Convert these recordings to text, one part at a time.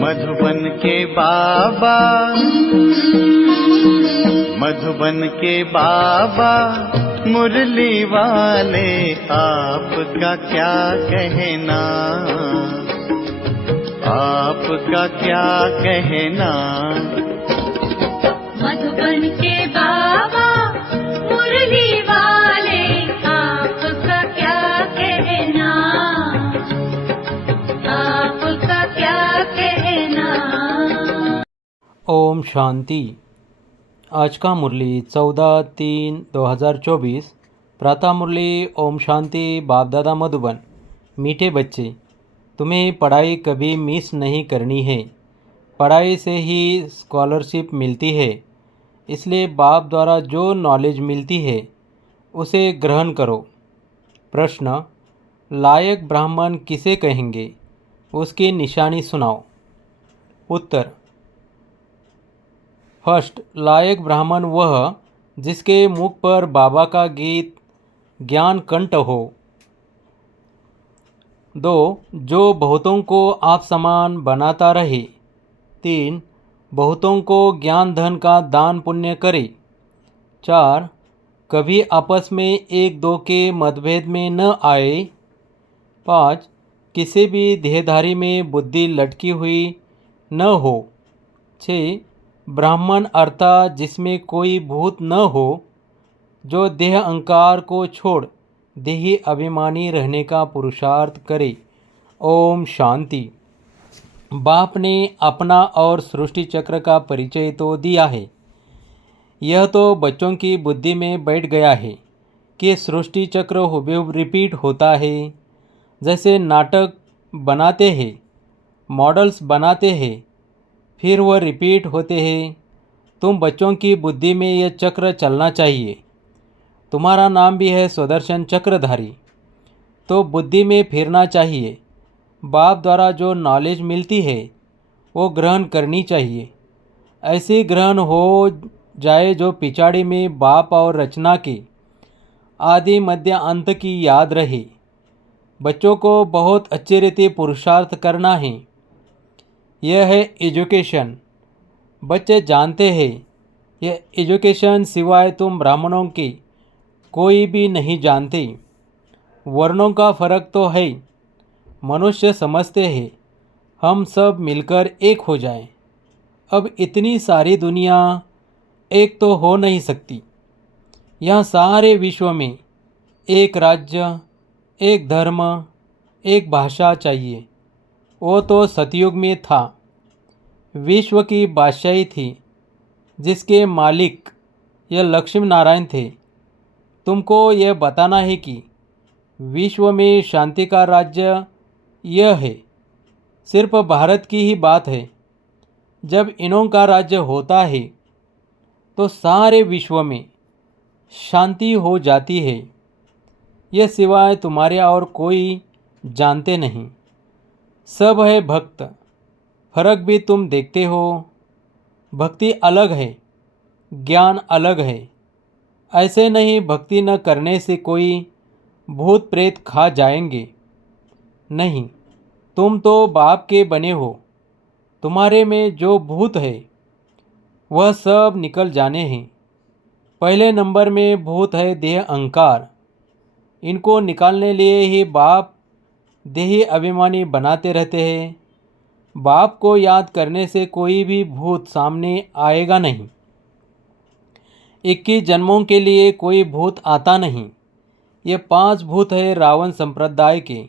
मधुबन के बाबा, मधुबन के बाबा मुरली वाले, आपका क्या कहना, आपका क्या कहना। मधुबन के बाबा मुरली वाले, आपका क्या कहना, आपका क्या कहना। ओम शांति। आज का मुरली 14/3/2024 प्रातः मुरली। ओम शांति। बाप दादा मधुबन। मीठे बच्चे, तुम्हें पढ़ाई कभी मिस नहीं करनी है। पढ़ाई से ही स्कॉलरशिप मिलती है, इसलिए बाप द्वारा जो नॉलेज मिलती है उसे ग्रहण करो। प्रश्न, लायक ब्राह्मण किसे कहेंगे, उसकी निशानी सुनाओ। उत्तर, फर्स्ट, लायक ब्राह्मण वह जिसके मुख पर बाबा का गीत ज्ञान कंठ हो। 2, जो बहुतों को आप समान बनाता रहे। 3, बहुतों को ज्ञान धन का दान पुण्य करे। 4, कभी आपस में एक दो के मतभेद में न आए। 5, किसी भी देहधारी में बुद्धि लटकी हुई न हो। 6, ब्राह्मण अर्थात जिसमें कोई भूत न हो, जो देह अहंकार को छोड़ देही अभिमानी रहने का पुरुषार्थ करे। ओम शांति। बाप ने अपना और सृष्टि चक्र का परिचय तो दिया है। यह तो बच्चों की बुद्धि में बैठ गया है कि सृष्टि चक्र हुबहू रिपीट होता है। जैसे नाटक बनाते हैं, मॉडल्स बनाते हैं, फिर वह रिपीट होते हैं। तुम बच्चों की बुद्धि में यह चक्र चलना चाहिए। तुम्हारा नाम भी है स्वदर्शन चक्रधारी, तो बुद्धि में फिरना चाहिए। बाप द्वारा जो नॉलेज मिलती है वो ग्रहण करनी चाहिए। ऐसी ग्रहण हो जाए जो पिछाड़ी में बाप और रचना के आदि मध्य अंत की याद रहे। बच्चों को बहुत अच्छी रीति पुरुषार्थ करना है। यह है एजुकेशन। बच्चे जानते हैं यह एजुकेशन सिवाय तुम ब्राह्मणों के कोई भी नहीं जानते। वर्णों का फर्क तो है। मनुष्य समझते हैं हम सब मिलकर एक हो जाएं। अब इतनी सारी दुनिया एक तो हो नहीं सकती। यहाँ सारे विश्व में एक राज्य, एक धर्म, एक भाषा चाहिए। वो तो सतयुग में था। विश्व की बादशाही थी जिसके मालिक यह लक्ष्मी नारायण थे। तुमको यह बताना है कि विश्व में शांति का राज्य यह है। सिर्फ भारत की ही बात है। जब इन्हों का राज्य होता है तो सारे विश्व में शांति हो जाती है। यह सिवाय तुम्हारे और कोई जानते नहीं। सब है भक्त। फर्क भी तुम देखते हो। भक्ति अलग है, ज्ञान अलग है। ऐसे नहीं भक्ति न करने से कोई भूत प्रेत खा जाएंगे। नहीं, तुम तो बाप के बने हो। तुम्हारे में जो भूत है वह सब निकल जाने हैं। पहले नंबर में भूत है देह अहंकार। इनको निकालने लिए ही बाप देही अभिमानी बनाते रहते हैं। बाप को याद करने से कोई भी भूत सामने आएगा नहीं। 21 जन्मों के लिए कोई भूत आता नहीं। ये 5 भूत है रावण संप्रदाय के।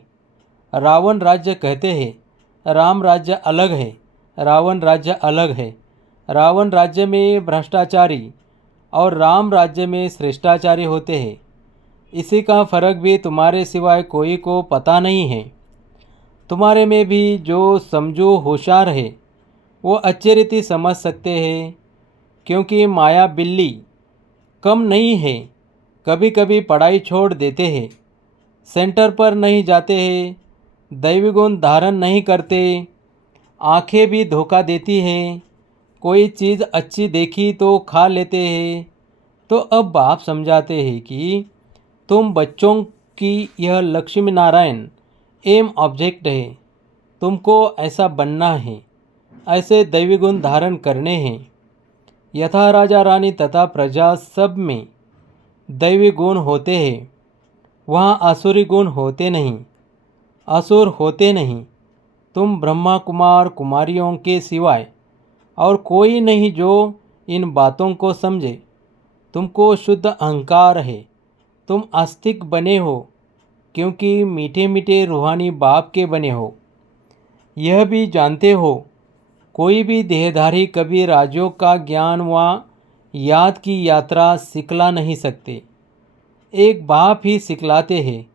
रावण राज्य कहते हैं। राम राज्य अलग है, रावण राज्य अलग है। रावण राज्य में भ्रष्टाचारी और राम राज्य में श्रेष्ठाचारी होते हैं। इसी का फर्क भी तुम्हारे सिवाय कोई को पता नहीं है। तुम्हारे में भी जो समझो होशियार है वो अच्छी रीति समझ सकते हैं, क्योंकि माया बिल्ली कम नहीं है। कभी कभी पढ़ाई छोड़ देते हैं, सेंटर पर नहीं जाते हैं, दैवी गुण धारण नहीं करते, आंखें भी धोखा देती हैं, कोई चीज़ अच्छी देखी तो खा लेते हैं। तो अब बाप समझाते हैं कि तुम बच्चों की यह लक्ष्मी नारायण एम ऑब्जेक्ट है। तुमको ऐसा बनना है। ऐसे दैवी गुण धारण करने हैं। यथा राजा रानी तथा प्रजा सब में दैवी गुण होते हैं, वहाँ आसुरी गुण होते नहीं, असुर होते नहीं। तुम ब्रह्मा कुमार कुमारियों के सिवाय और कोई नहीं जो इन बातों को समझे। तुमको शुद्ध अहंकार है, तुम आस्तिक बने हो क्योंकि मीठे मीठे रूहानी बाप के बने हो। यह भी जानते हो कोई भी देहधारी कभी राजयोग का ज्ञान व याद की यात्रा सिखला नहीं सकते, एक बाप ही सिखलाते हैं।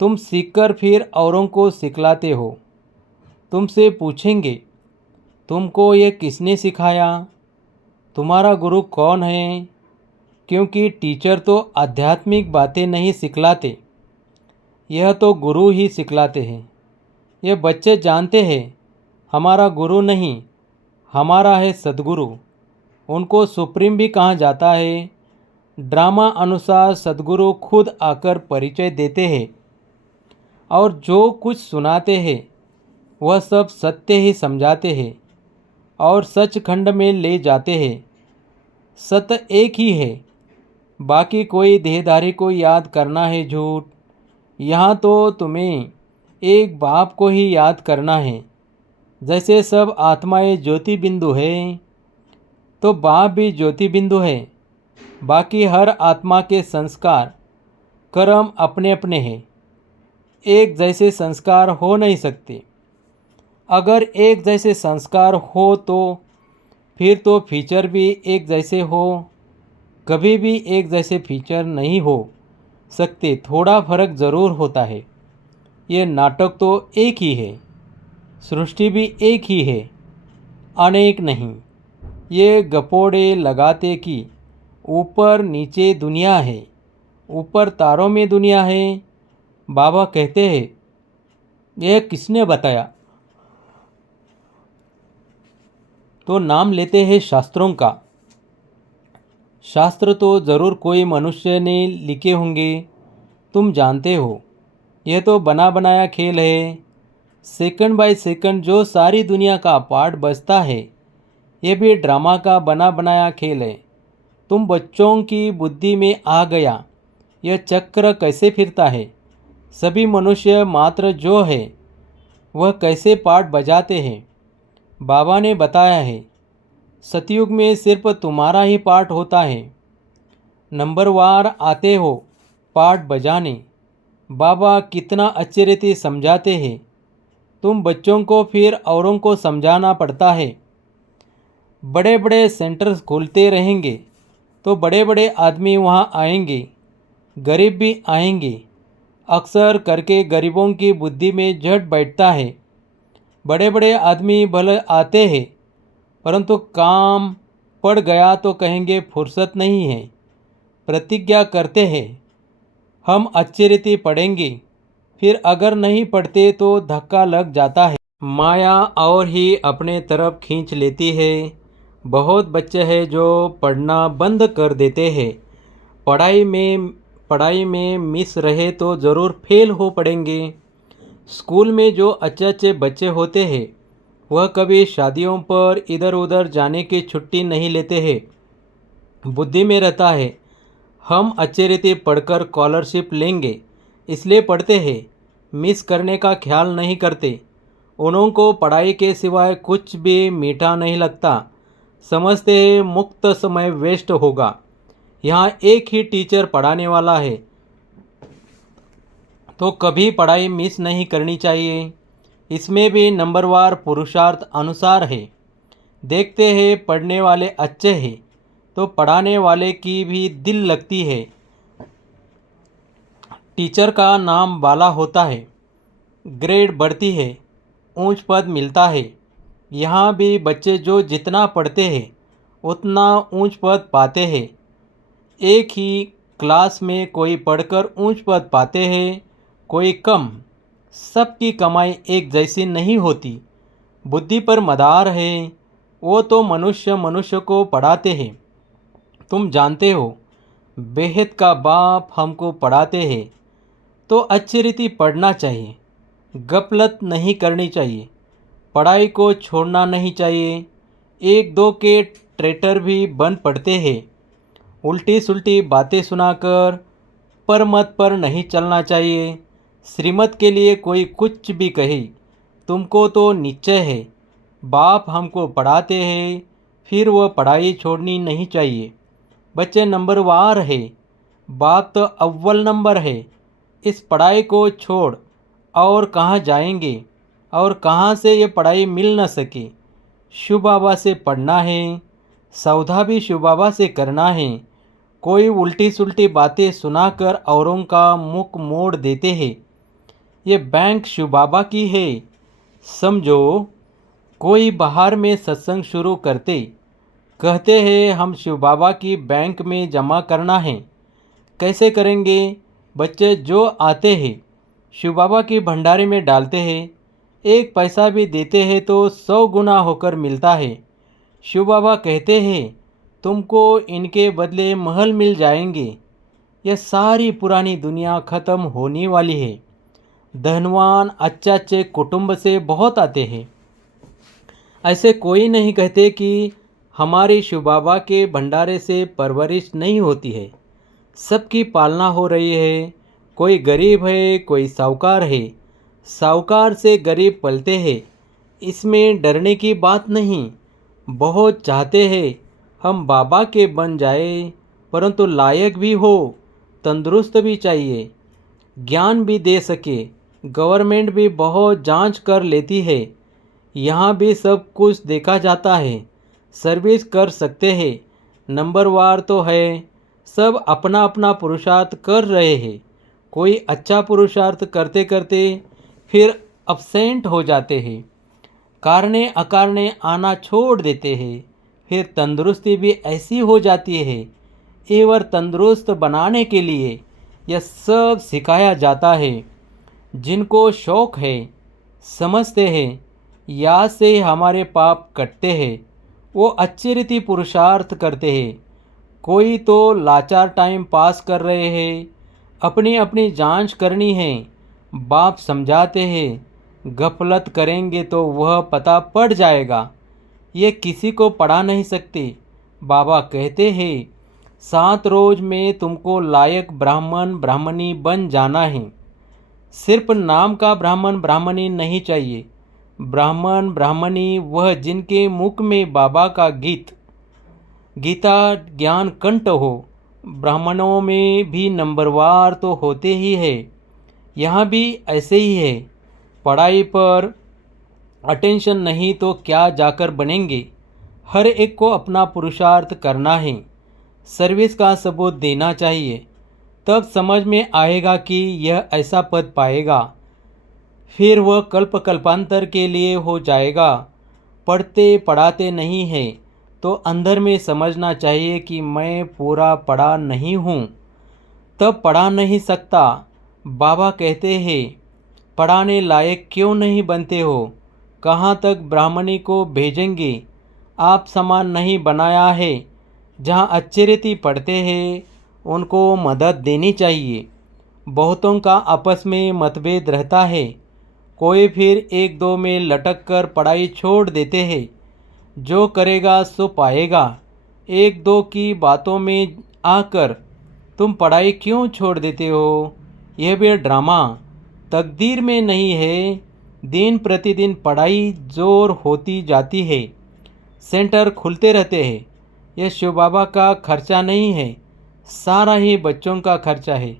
तुम सीखकर फिर औरों को सिखलाते हो। तुमसे पूछेंगे तुमको ये किसने सिखाया, तुम्हारा गुरु कौन है? क्योंकि टीचर तो आध्यात्मिक बातें नहीं सिखलाते, यह तो गुरु ही सिखलाते हैं। ये बच्चे जानते हैं हमारा गुरु नहीं, हमारा है सद्गुरु। उनको सुप्रीम भी कहा जाता है। ड्रामा अनुसार सद्गुरु खुद आकर परिचय देते हैं और जो कुछ सुनाते हैं वह सब सत्य ही समझाते हैं और सचखंड में ले जाते हैं। सत्य एक ही है, बाकी कोई देहधारी को याद करना है झूठ। यहाँ तो तुम्हें एक बाप को ही याद करना है। जैसे सब आत्माएं ज्योति बिंदु है तो बाप भी ज्योति बिंदु है। बाकी हर आत्मा के संस्कार कर्म अपने अपने हैं, एक जैसे संस्कार हो नहीं सकते। अगर एक जैसे संस्कार हो तो फिर तो फीचर भी एक जैसे हो, कभी भी एक जैसे फीचर नहीं हो सकते, थोड़ा फर्क ज़रूर होता है। ये नाटक तो एक ही है, सृष्टि भी एक ही है, अनेक नहीं। ये गपोड़े लगाते कि ऊपर नीचे दुनिया है, ऊपर तारों में दुनिया है। बाबा कहते हैं यह किसने बताया? तो नाम लेते हैं शास्त्रों का। शास्त्र तो ज़रूर कोई मनुष्य ने लिखे होंगे, तुम जानते हो। यह तो बना बनाया खेल है। सेकंड बाय सेकंड जो सारी दुनिया का पार्ट बचता है, यह भी ड्रामा का बना बनाया खेल है। तुम बच्चों की बुद्धि में आ गया यह चक्र कैसे फिरता है। सभी मनुष्य मात्र जो है वह कैसे पार्ट बजाते हैं। बाबा ने बताया है सतयुग में सिर्फ तुम्हारा ही पार्ट होता है। नंबरवार आते हो पार्ट बजाने। बाबा कितना अच्छे रीति समझाते हैं। तुम बच्चों को फिर औरों को समझाना पड़ता है। बड़े बड़े सेंटर्स खोलते रहेंगे तो बड़े बड़े आदमी वहाँ आएंगे, गरीब भी आएंगे। अक्सर करके गरीबों की बुद्धि में झट बैठता है। बड़े बड़े आदमी भले आते हैं परंतु काम पड़ गया तो कहेंगे फुर्सत नहीं है। प्रतिज्ञा करते हैं हम अच्छी रीति पढ़ेंगे, फिर अगर नहीं पढ़ते तो धक्का लग जाता है। माया और ही अपने तरफ खींच लेती है। बहुत बच्चे हैं जो पढ़ना बंद कर देते हैं। पढ़ाई में मिस रहे तो ज़रूर फेल हो पड़ेंगे। स्कूल में जो अच्छे अच्छे बच्चे होते हैं वह कभी शादियों पर इधर उधर जाने की छुट्टी नहीं लेते हैं। बुद्धि में रहता है हम अच्छे रीति पढ़कर स्कॉलरशिप लेंगे, इसलिए पढ़ते हैं। मिस करने का ख्याल नहीं करते। उन्हों को पढ़ाई के सिवाय कुछ भी मीठा नहीं लगता। समझते हैं मुक्त समय वेस्ट होगा। यहाँ एक ही टीचर पढ़ाने वाला है तो कभी पढ़ाई मिस नहीं करनी चाहिए। इसमें भी नंबरवार पुरुषार्थ अनुसार है। देखते हैं पढ़ने वाले अच्छे हैं तो पढ़ाने वाले की भी दिल लगती है। टीचर का नाम बाला होता है, ग्रेड बढ़ती है, ऊंच पद मिलता है। यहाँ भी बच्चे जो जितना पढ़ते हैं उतना ऊंच पद पाते हैं। एक ही क्लास में कोई पढ़कर ऊंच पद पाते हैं, कोई कम। सबकी कमाई एक जैसी नहीं होती। बुद्धि पर मदार है। वो तो मनुष्य को पढ़ाते हैं। तुम जानते हो बेहद का बाप हमको पढ़ाते हैं तो अच्छी रीति पढ़ना चाहिए, गफलत नहीं करनी चाहिए। पढ़ाई को छोड़ना नहीं चाहिए। एक दो के ट्रेटर भी बन पड़ते हैं। उल्टी सुल्टी बातें सुनाकर परमत पर नहीं चलना चाहिए। श्रीमत के लिए कोई कुछ भी कहे, तुमको तो निश्चय है। बाप हमको पढ़ाते हैं, फिर वह पढ़ाई छोड़नी नहीं चाहिए। बच्चे नंबरवार है, बाप तो अव्वल नंबर है। इस पढ़ाई को छोड़ और कहाँ जाएंगे, और कहाँ से ये पढ़ाई मिल न सके। शिव बाबा से पढ़ना है, सौदा भी शिव बाबा से करना है। कोई उल्टी सुल्टी बातें सुनाकर औरों का मुख मोड़ देते हैं। ये बैंक शिव बाबा की है, समझो। कोई बाहर में सत्संग शुरू करते, कहते हैं हम शिव बाबा की बैंक में जमा करना है। कैसे करेंगे? बच्चे जो आते हैं शिव बाबा की भंडारे में डालते हैं। एक पैसा भी देते हैं तो 100 गुना होकर मिलता है। शिव बाबा कहते हैं तुमको इनके बदले महल मिल जाएंगे। यह सारी पुरानी दुनिया ख़त्म होने वाली है। धनवान अच्छे अच्छे कुटुंब से बहुत आते हैं। ऐसे कोई नहीं कहते कि हमारे शिव बाबा के भंडारे से परवरिश नहीं होती है। सबकी पालना हो रही है। कोई गरीब है, कोई साहूकार है। साहूकार से गरीब पलते हैं, इसमें डरने की बात नहीं। बहुत चाहते हैं हम बाबा के बन जाए, परंतु लायक भी हो, तंदुरुस्त भी चाहिए, ज्ञान भी दे सके। गवर्नमेंट भी बहुत जांच कर लेती है। यहाँ भी सब कुछ देखा जाता है। सर्विस कर सकते हैं, नंबरवार तो है। सब अपना अपना पुरुषार्थ कर रहे हैं। कोई अच्छा पुरुषार्थ करते करते फिर अब्सेंट हो जाते हैं, कारणे अकारणे आना छोड़ देते हैं। फिर तंदुरुस्ती भी ऐसी हो जाती है। एवर तंदुरुस्त बनाने के लिए यह सब सिखाया जाता है। जिनको शौक है, समझते हैं, याद से हमारे पाप कटते हैं, वो अच्छी रीति पुरुषार्थ करते हैं। कोई तो लाचार टाइम पास कर रहे हैं। अपनी अपनी जांच करनी है। बाप समझाते हैं गफलत करेंगे तो वह पता पड़ जाएगा। ये किसी को पढ़ा नहीं सकते। बाबा कहते हैं 7 रोज में तुमको लायक ब्राह्मण ब्राह्मणी बन जाना है। सिर्फ नाम का ब्राह्मण ब्राह्मणी नहीं चाहिए। ब्राह्मण ब्राह्मणी वह जिनके मुख में बाबा का गीता ज्ञान कंठ हो। ब्राह्मणों में भी नंबरवार तो होते ही है। यहाँ भी ऐसे ही है। पढ़ाई पर अटेंशन नहीं तो क्या जाकर बनेंगे। हर एक को अपना पुरुषार्थ करना है। सर्विस का सबूत देना चाहिए, तब समझ में आएगा कि यह ऐसा पद पाएगा। फिर वह कल्प कल्पांतर के लिए हो जाएगा। पढ़ते पढ़ाते नहीं है तो अंदर में समझना चाहिए कि मैं पूरा पढ़ा नहीं हूँ, तब पढ़ा नहीं सकता। बाबा कहते हैं पढ़ाने लायक क्यों नहीं बनते हो? कहाँ तक ब्राह्मणी को भेजेंगे? आप समान नहीं बनाया है। जहाँ अच्छी रीति पढ़ते हैं उनको मदद देनी चाहिए। बहुतों का आपस में मतभेद रहता है। कोई फिर एक दो में लटक कर पढ़ाई छोड़ देते हैं। जो करेगा सो पाएगा। एक दो की बातों में आकर तुम पढ़ाई क्यों छोड़ देते हो? यह भी ड्रामा तकदीर में नहीं है। दिन प्रतिदिन पढ़ाई जोर होती जाती है। सेंटर खुलते रहते हैं। यह शिव बाबा का खर्चा नहीं है, सारा ही बच्चों का खर्चा है।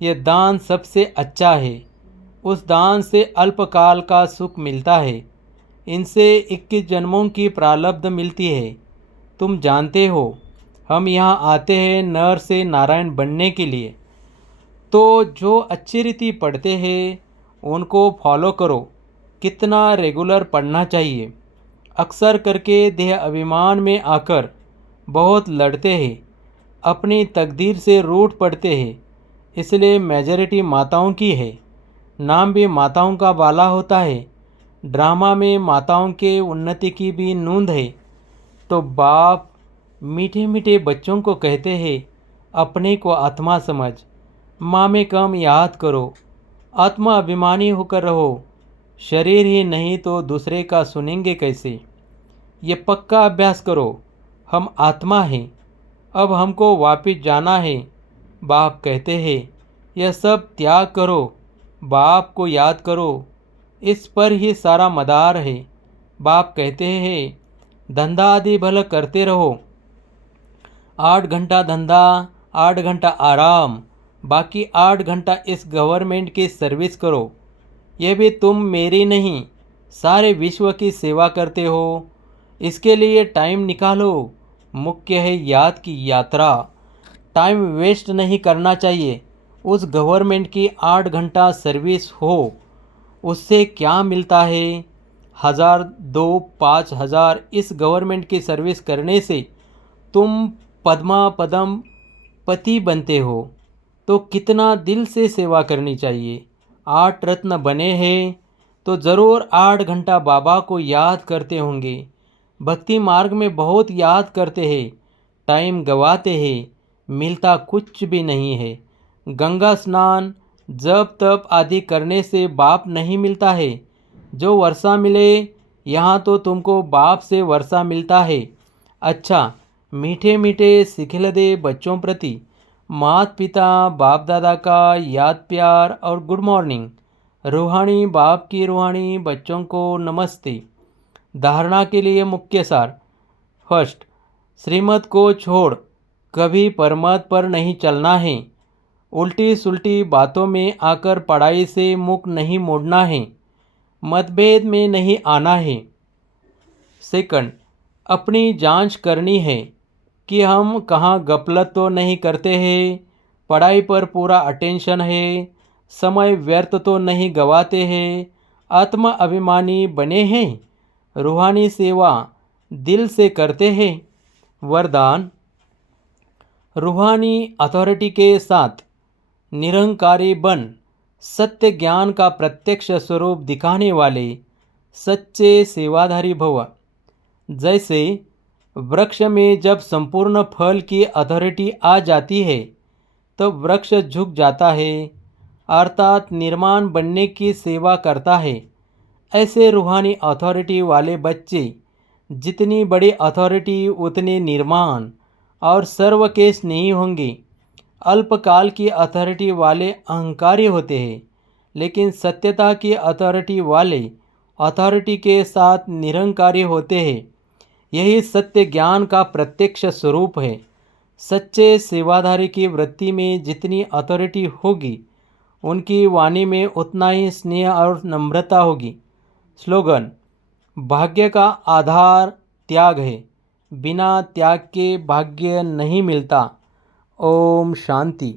यह दान सबसे अच्छा है। उस दान से अल्पकाल का सुख मिलता है। इनसे 21 जन्मों की प्रारब्ध मिलती है। तुम जानते हो हम यहाँ आते हैं नर से नारायण बनने के लिए। तो जो अच्छी रीति पढ़ते हैं उनको फॉलो करो। कितना रेगुलर पढ़ना चाहिए। अक्सर करके देह अभिमान में आकर बहुत लड़ते हैं, अपनी तकदीर से रूठ पड़ते हैं। इसलिए मेजॉरिटी माताओं की है। नाम भी माताओं का बाला होता है। ड्रामा में माताओं के उन्नति की भी नूंद है। तो बाप मीठे मीठे बच्चों को कहते हैं अपने को आत्मा समझ, माँ में कम याद करो, आत्मा अभिमानी होकर रहो। शरीर ही नहीं तो दूसरे का सुनेंगे कैसे। ये पक्का अभ्यास करो। हम आत्मा हैं, अब हमको वापिस जाना है। बाप कहते हैं यह सब त्याग करो, बाप को याद करो, इस पर ही सारा मदार है। बाप कहते हैं धंधा आदि भला करते रहो, 8 घंटा धंधा, 8 घंटा आराम, बाकी 8 घंटा इस गवर्नमेंट की सर्विस करो। यह भी तुम मेरी नहीं, सारे विश्व की सेवा करते हो, इसके लिए टाइम निकालो। मुख्य है याद की यात्रा। टाइम वेस्ट नहीं करना चाहिए। उस गवर्नमेंट की 8 घंटा सर्विस हो, उससे क्या मिलता है? 1000, 2, 5000 इस गवर्नमेंट की सर्विस करने से तुम पद्मा पदम पति बनते हो, तो कितना दिल से सेवा करनी चाहिए। 8 रत्न बने हैं तो ज़रूर 8 घंटा बाबा को याद करते होंगे। भक्ति मार्ग में बहुत याद करते हैं, टाइम गवाते हैं, मिलता कुछ भी नहीं है। गंगा स्नान, जप तप आदि करने से बाप नहीं मिलता है। जो वर्षा मिले, यहाँ तो तुमको बाप से वर्षा मिलता है। अच्छा, मीठे मीठे सिखिल दे बच्चों प्रति माता पिता बाप दादा का याद प्यार और गुड मॉर्निंग। रूहानी बाप की रूहानी बच्चों को नमस्ते। धारणा के लिए मुख्य सार। फर्स्ट, श्रीमत को छोड़ कभी परमत पर नहीं चलना है। उल्टी सुल्टी बातों में आकर पढ़ाई से मुख नहीं मोड़ना है। मतभेद में नहीं आना है। सेकंड, अपनी जांच करनी है कि हम कहाँ गफलत तो नहीं करते हैं, पढ़ाई पर पूरा अटेंशन है, समय व्यर्थ तो नहीं गवाते हैं, आत्मा अभिमानी बने हैं, रूहानी सेवा दिल से करते हैं। वरदान, रूहानी अथॉरिटी के साथ निरंकारी बन सत्य ज्ञान का प्रत्यक्ष स्वरूप दिखाने वाले सच्चे सेवाधारी भव। जैसे वृक्ष में जब संपूर्ण फल की अथॉरिटी आ जाती है तो वृक्ष झुक जाता है, अर्थात निर्माण बनने की सेवा करता है। ऐसे रूहानी अथॉरिटी वाले बच्चे जितनी बड़ी अथॉरिटी उतने निर्माण और सर्व के स्नेही होंगे। अल्पकाल की अथॉरिटी वाले अहंकारी होते हैं, लेकिन सत्यता की अथॉरिटी वाले अथॉरिटी के साथ निरंकारी होते हैं। यही सत्य ज्ञान का प्रत्यक्ष स्वरूप है। सच्चे सेवाधारी की वृत्ति में जितनी अथॉरिटी होगी, उनकी वाणी में उतना ही स्नेह और नम्रता होगी। स्लोगन, भाग्य का आधार त्याग है, बिना त्याग के भाग्य नहीं मिलता। ओम शांति।